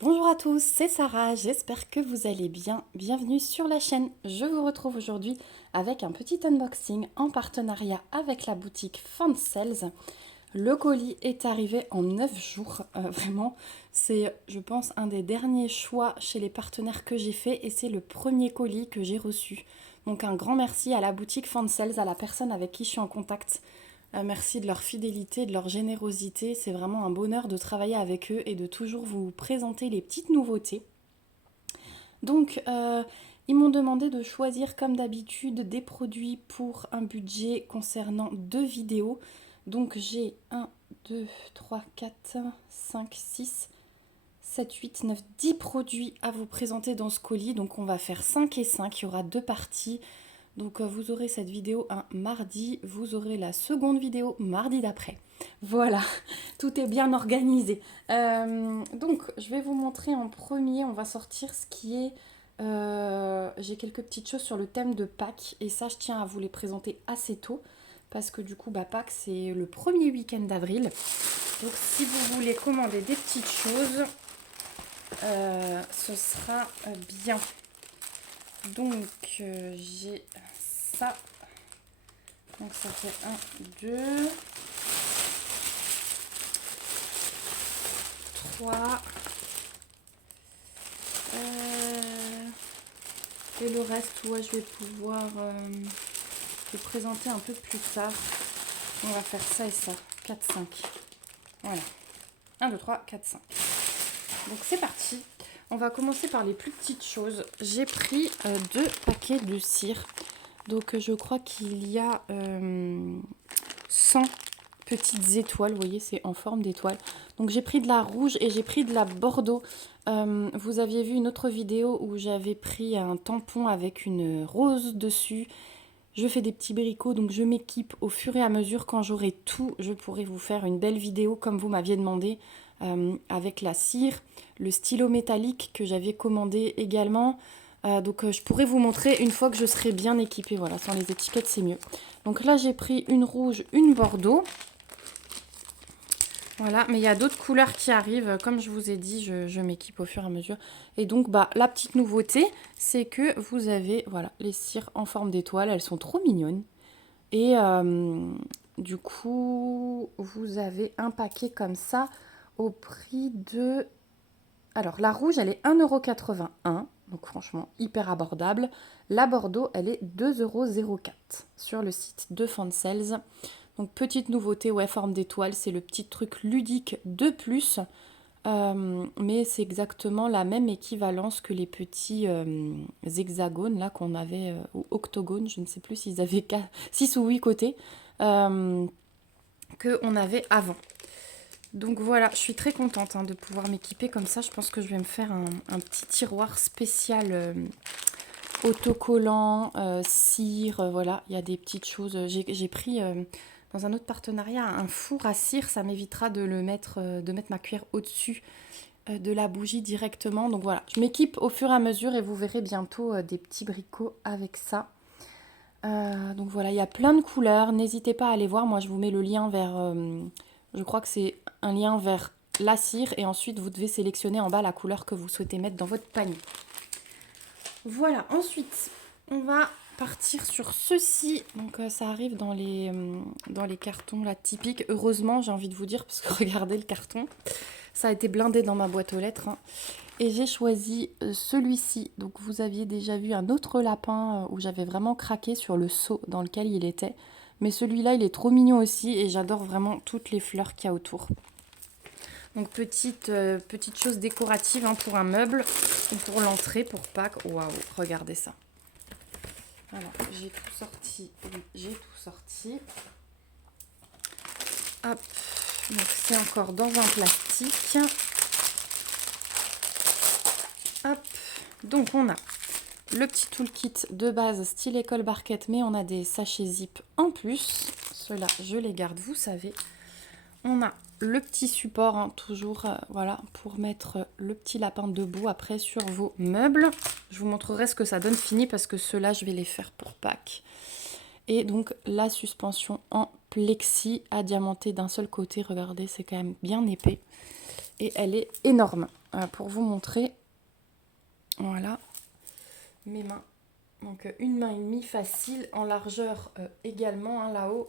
Bonjour à tous, c'est Sarah, j'espère que vous allez bien. Bienvenue sur la chaîne. Je vous retrouve aujourd'hui avec un petit unboxing en partenariat avec la boutique Fansales. Le colis est arrivé en 9 jours, vraiment. C'est, je pense, un des derniers choix chez les partenaires que j'ai fait et c'est le premier colis que j'ai reçu. Donc un grand merci à la boutique Fansales, à la personne avec qui je suis en contact. Merci de leur fidélité, de leur générosité. C'est vraiment un bonheur de travailler avec eux et de toujours vous présenter les petites nouveautés. Donc, ils m'ont demandé de choisir, comme d'habitude, des produits pour un budget concernant 2 vidéos. Donc, j'ai 1, 2, 3, 4, 5, 6, 7, 8, 9, 10 produits à vous présenter dans ce colis. Donc, on va faire 5 et 5. Il y aura 2 parties. Donc vous aurez cette vidéo un mardi, vous aurez la seconde vidéo mardi d'après. Voilà, tout est bien organisé. Donc je vais vous montrer en premier, on va sortir ce qui est... j'ai quelques petites choses sur le thème de Pâques et ça je tiens à vous les présenter assez tôt parce que du coup Pâques c'est le premier week-end d'avril. Donc si vous voulez commander des petites choses, ce sera bien. Donc j'ai ça. Donc ça fait 1, 2, 3. Et le reste, ouais, je vais pouvoir vous présenter un peu plus tard. On va faire ça et ça. 4, 5. Voilà. 1, 2, 3, 4, 5. Donc c'est parti. On va commencer par les plus petites choses. J'ai pris 2 paquets de cire. Donc je crois qu'il y a 100 petites étoiles. Vous voyez, c'est en forme d'étoile. Donc j'ai pris de la rouge et j'ai pris de la bordeaux. Vous aviez vu une autre vidéo où j'avais pris un tampon avec une rose dessus. Je fais des petits bricots, donc je m'équipe au fur et à mesure. Quand j'aurai tout, je pourrai vous faire une belle vidéo comme vous m'aviez demandé avec la cire, le stylo métallique que j'avais commandé également. Donc je pourrais vous montrer une fois que je serai bien équipée. Voilà, sans les étiquettes, c'est mieux. Donc là, j'ai pris une rouge, une bordeaux. Voilà, mais il y a d'autres couleurs qui arrivent. Comme je vous ai dit, je m'équipe au fur et à mesure. Et donc, la petite nouveauté, c'est que vous avez les cires en forme d'étoile. Elles sont trop mignonnes. Et du coup, vous avez un paquet comme ça au prix de... Alors, la rouge, elle est 1,81 €. Donc, franchement, hyper abordable. La Bordeaux, elle est 2,04 € sur le site de Fansales. Donc, petite nouveauté, ouais, forme d'étoile. C'est le petit truc ludique de plus. Mais c'est exactement la même équivalence que les petits hexagones là qu'on avait, ou octogones, je ne sais plus s'ils avaient 6 ou 8 côtés, qu'on avait avant. Donc voilà, je suis très contente de pouvoir m'équiper comme ça. Je pense que je vais me faire un petit tiroir spécial autocollant, cire, voilà, il y a des petites choses. J'ai pris dans un autre partenariat un four à cire, ça m'évitera de mettre ma cuillère au-dessus de la bougie directement. Donc voilà, je m'équipe au fur et à mesure et vous verrez bientôt des petits bricots avec ça. Donc voilà, il y a plein de couleurs, n'hésitez pas à aller voir. Moi je vous mets le lien vers, je crois que c'est un lien vers la cire et ensuite vous devez sélectionner en bas la couleur que vous souhaitez mettre dans votre panier. Voilà, ensuite on va partir sur ceci. Donc ça arrive dans les cartons là typiques. Heureusement, j'ai envie de vous dire, parce que regardez le carton. Ça a été blindé dans ma boîte aux lettres. Et j'ai choisi celui-ci. Donc vous aviez déjà vu un autre lapin où j'avais vraiment craqué sur le seau dans lequel il était. Mais celui-là, il est trop mignon aussi et j'adore vraiment toutes les fleurs qu'il y a autour. Donc petite chose décorative pour un meuble ou pour l'entrée, pour Pâques. Waouh, regardez ça. Alors, j'ai tout sorti. Oui, j'ai tout sorti. Hop. Donc c'est encore dans un plastique. Hop. Donc on a le petit toolkit de base style école barquette, mais on a des sachets zip en plus. Ceux-là, je les garde, vous savez. On a le petit support, toujours voilà, pour mettre le petit lapin debout après sur vos meubles. Je vous montrerai ce que ça donne fini parce que ceux-là, je vais les faire pour Pâques. Et donc la suspension en plexi à diamanter d'un seul côté. Regardez, c'est quand même bien épais. et elle est énorme. Pour vous montrer, voilà, mes mains. Donc une main et demie facile, en largeur également, hein, là-haut.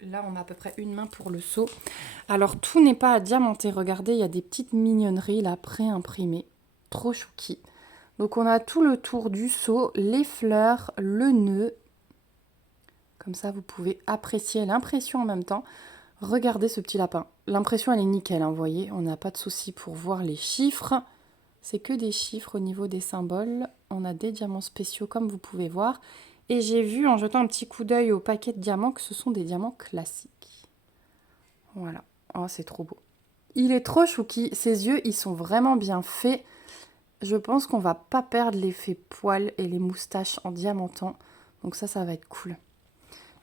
Là, on a à peu près une main pour le seau. Alors, tout n'est pas à diamanter. Regardez, il y a des petites mignonneries là, pré-imprimées. Trop chouki. Donc, on a tout le tour du seau, les fleurs, le nœud. Comme ça, vous pouvez apprécier l'impression en même temps. Regardez ce petit lapin. L'impression, elle est nickel, hein, vous voyez. On n'a pas de souci pour voir les chiffres. C'est que des chiffres au niveau des symboles. On a des diamants spéciaux, comme vous pouvez voir. Et j'ai vu, en jetant un petit coup d'œil au paquet de diamants, que ce sont des diamants classiques. Voilà. Oh, c'est trop beau. Il est trop chouki. Ses yeux, ils sont vraiment bien faits. Je pense qu'on va pas perdre l'effet poil et les moustaches en diamantant. Donc ça va être cool.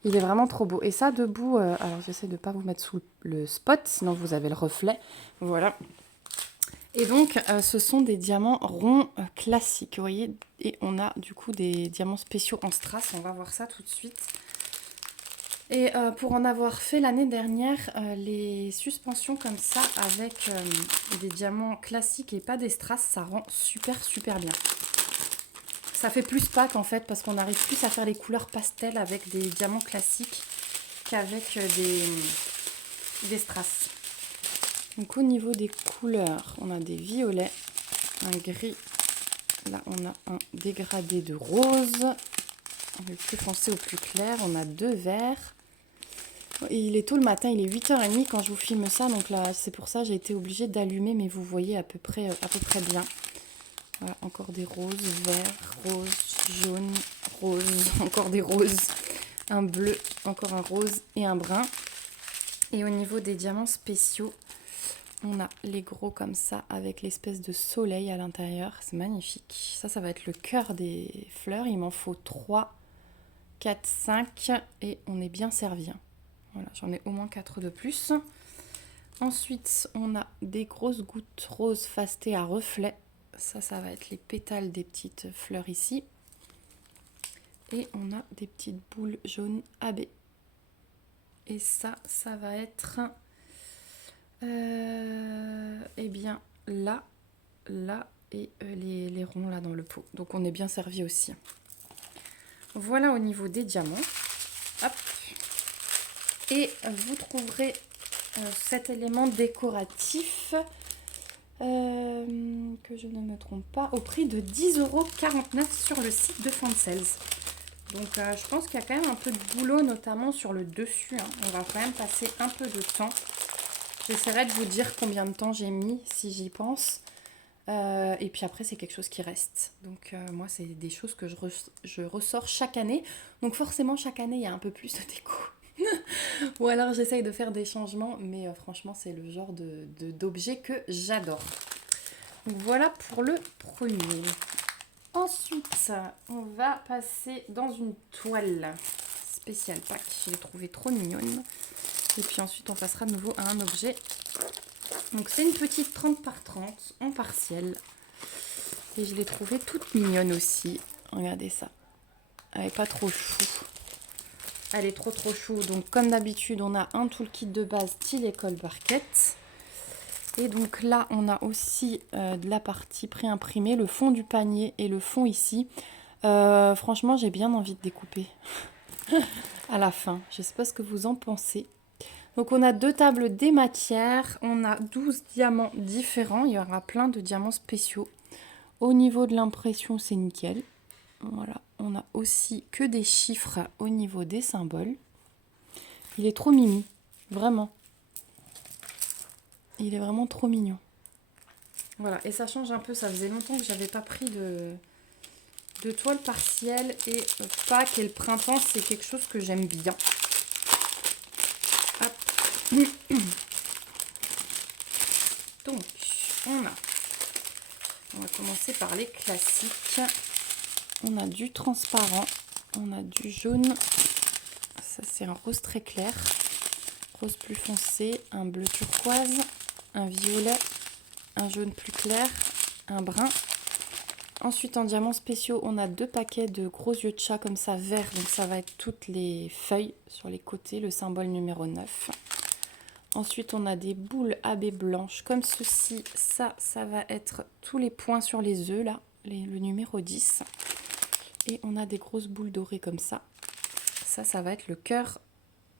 Il est vraiment trop beau. Et ça, debout, alors j'essaie de ne pas vous mettre sous le spot, sinon vous avez le reflet. Voilà. Et donc, ce sont des diamants ronds classiques, vous voyez. Et on a du coup des diamants spéciaux en strass. On va voir ça tout de suite. Et pour en avoir fait l'année dernière, les suspensions comme ça avec des diamants classiques et pas des strass, ça rend super super bien. Ça fait plus pack en fait parce qu'on arrive plus à faire les couleurs pastel avec des diamants classiques qu'avec des strass. Donc au niveau des couleurs, on a des violets, un gris, là on a un dégradé de rose, le plus foncé au plus clair, on a 2 verts. Et il est tôt le matin, il est 8h30 quand je vous filme ça, donc là c'est pour ça que j'ai été obligée d'allumer, mais vous voyez à peu près bien. Voilà, encore des roses, verts, roses, jaunes, roses, encore des roses, un bleu, encore un rose et un brun. Et au niveau des diamants spéciaux, on a les gros comme ça avec l'espèce de soleil à l'intérieur. C'est magnifique. Ça va être le cœur des fleurs. Il m'en faut 3, 4, 5 et on est bien servi. Voilà, j'en ai au moins 4 de plus. Ensuite, on a des grosses gouttes roses fastées à reflets. Ça va être les pétales des petites fleurs ici. Et on a des petites boules jaunes AB. Et ça va être... eh bien, là et les ronds là dans le pot. Donc on est bien servi aussi. Voilà au niveau des diamants. Hop. Et vous trouverez cet élément décoratif, que je ne me trompe pas, au prix de 10,49 € sur le site de Fansels. Donc je pense qu'il y a quand même un peu de boulot, notamment sur le dessus. Hein. On va quand même passer un peu de temps. J'essaierai de vous dire combien de temps j'ai mis, si j'y pense. Et puis après, c'est quelque chose qui reste. Donc moi, c'est des choses que je ressors chaque année. Donc forcément, chaque année, il y a un peu plus de déco. Ou alors, j'essaye de faire des changements. Mais franchement, c'est le genre d'objet que j'adore. Donc voilà pour le premier. Ensuite, on va passer dans une toile spéciale pack. Je l'ai trouvée trop mignonne. Et puis ensuite, on passera de nouveau à un objet. Donc c'est une petite 30 par 30 en partiel. Et je l'ai trouvée toute mignonne aussi. Regardez ça. Elle n'est pas trop chou. Elle est trop chou. Donc comme d'habitude, on a un toolkit de base style école barquette. Et donc là, on a aussi de la partie pré-imprimée, le fond du panier et le fond ici. Franchement, j'ai bien envie de découper à la fin. Je ne sais pas ce que vous en pensez. Donc on a 2 tables des matières, on a 12 diamants différents, il y aura plein de diamants spéciaux. Au niveau de l'impression, c'est nickel. Voilà, on a aussi que des chiffres au niveau des symboles. Il est trop mimi, vraiment. Il est vraiment trop mignon. Voilà, et ça change un peu, ça faisait longtemps que j'avais pas pris de toile partielle et Pâques et le printemps, c'est quelque chose que j'aime bien. Hop. Donc, on va commencer par les classiques. On a du transparent, on a du jaune. Ça, c'est un rose très clair. Rose plus foncé, un bleu turquoise, un violet, un jaune plus clair, un brun. Ensuite, en diamants spéciaux, on a 2 paquets de gros yeux de chat comme ça, vert. Donc, ça va être toutes les feuilles sur les côtés, le symbole numéro 9. Ensuite, on a des boules à baies blanches comme ceci. Ça va être tous les points sur les œufs, là, le numéro 10. Et on a des grosses boules dorées comme ça. Ça va être le cœur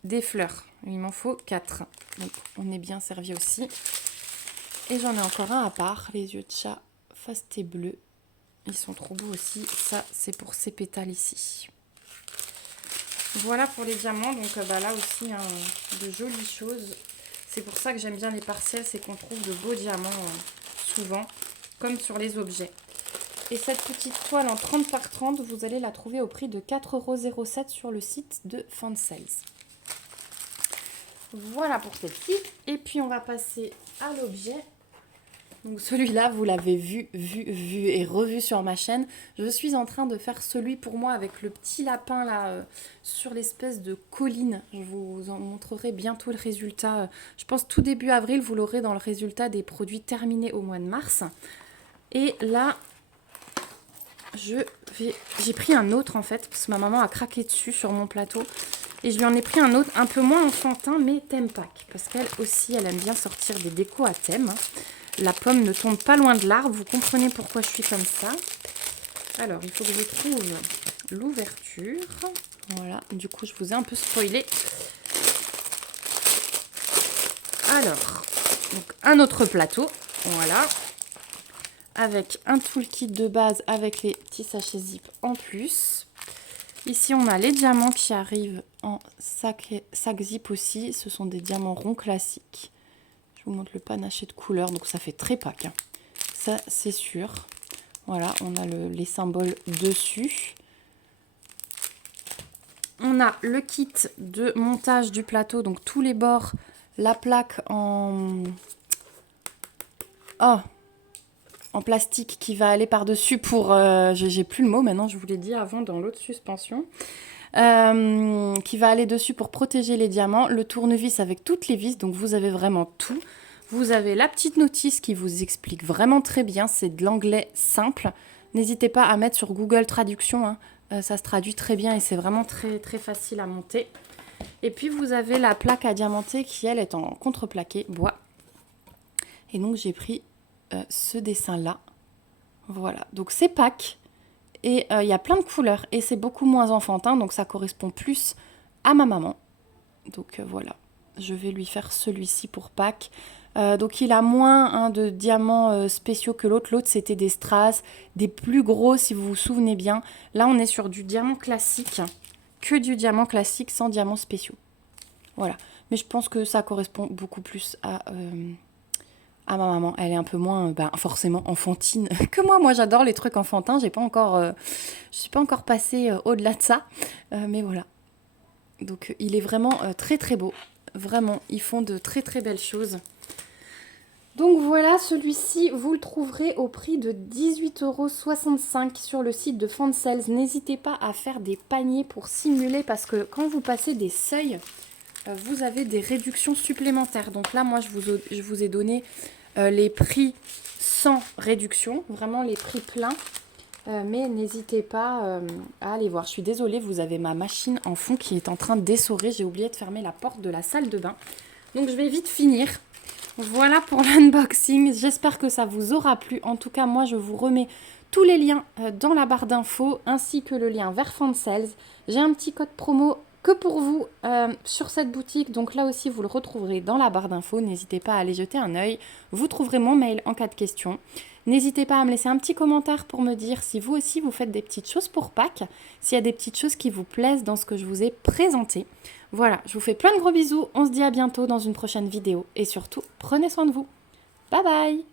des fleurs. Il m'en faut 4. Donc, on est bien servi aussi. Et j'en ai encore un à part, les yeux de chat fasté bleu. Ils sont trop beaux aussi. Ça, c'est pour ces pétales ici. Voilà pour les diamants. Donc là aussi, hein, de jolies choses. C'est pour ça que j'aime bien les partiels, c'est qu'on trouve de beaux diamants souvent, comme sur les objets. Et cette petite toile en 30 par 30, vous allez la trouver au prix de 4,07 € sur le site de Fansels. Voilà pour celle-ci. Et puis on va passer à l'objet. Donc celui-là, vous l'avez vu et revu sur ma chaîne. Je suis en train de faire celui pour moi avec le petit lapin là sur l'espèce de colline. Je vous en montrerai bientôt le résultat. Je pense tout début avril, vous l'aurez dans le résultat des produits terminés au mois de mars. Et là, j'ai pris un autre en fait, parce que ma maman a craqué dessus sur mon plateau. Et je lui en ai pris un autre un peu moins enfantin, mais thème pack. Parce qu'elle aussi, elle aime bien sortir des décos à thème. La pomme ne tombe pas loin de l'arbre, vous comprenez pourquoi je suis comme ça. Alors, il faut que je trouve l'ouverture. Voilà, du coup, je vous ai un peu spoilé. Alors, donc, un autre plateau, voilà. Avec un toolkit de base avec les petits sachets zip en plus. Ici, on a les diamants qui arrivent en sac zip aussi. Ce sont des diamants ronds classiques. Je vous montre le panaché de couleurs, donc ça fait très pack. Hein. Ça, c'est sûr. Voilà, on a les symboles dessus. On a le kit de montage du plateau, donc tous les bords, la plaque en plastique qui va aller par-dessus pour... j'ai plus le mot maintenant, je vous l'ai dit avant dans l'autre suspension. Qui va aller dessus pour protéger les diamants. Le tournevis avec toutes les vis, donc vous avez vraiment tout. Vous avez la petite notice qui vous explique vraiment très bien, c'est de l'anglais simple. N'hésitez pas à mettre sur Google Traduction, hein. Ça se traduit très bien et c'est vraiment très, très facile à monter. Et puis vous avez la plaque à diamanter qui, elle, est en contreplaqué bois. Et donc j'ai pris ce dessin-là. Voilà, donc c'est pack. Et il y a plein de couleurs et c'est beaucoup moins enfantin, donc ça correspond plus à ma maman. Donc voilà, je vais lui faire celui-ci pour Pâques. Donc il a moins de diamants spéciaux que l'autre. L'autre c'était des strass, des plus gros si vous vous souvenez bien. Là on est sur du diamant classique, que du diamant classique sans diamants spéciaux. Voilà, mais je pense que ça correspond beaucoup plus à ma maman. Elle est un peu moins forcément enfantine que moi. Moi j'adore les trucs enfantins, je suis pas encore passée au-delà de ça. Mais voilà. Donc il est vraiment très très beau. Vraiment, ils font de très très belles choses. Donc voilà, celui-ci, vous le trouverez au prix de 18,65 € sur le site de Fansels. N'hésitez pas à faire des paniers pour simuler parce que quand vous passez des seuils, vous avez des réductions supplémentaires. Donc là, moi, je vous ai donné les prix sans réduction, vraiment les prix pleins. Mais n'hésitez pas à aller voir. Je suis désolée, vous avez ma machine en fond qui est en train d'essorer. J'ai oublié de fermer la porte de la salle de bain. Donc je vais vite finir. Voilà pour l'unboxing. J'espère que ça vous aura plu. En tout cas, moi, je vous remets tous les liens dans la barre d'infos ainsi que le lien vers Fansels. J'ai un petit code promo que pour vous sur cette boutique. Donc là aussi, vous le retrouverez dans la barre d'infos. N'hésitez pas à aller jeter un œil. Vous trouverez mon mail en cas de question. N'hésitez pas à me laisser un petit commentaire pour me dire si vous aussi vous faites des petites choses pour Pâques, s'il y a des petites choses qui vous plaisent dans ce que je vous ai présenté. Voilà, je vous fais plein de gros bisous, on se dit à bientôt dans une prochaine vidéo et surtout, prenez soin de vous. Bye bye!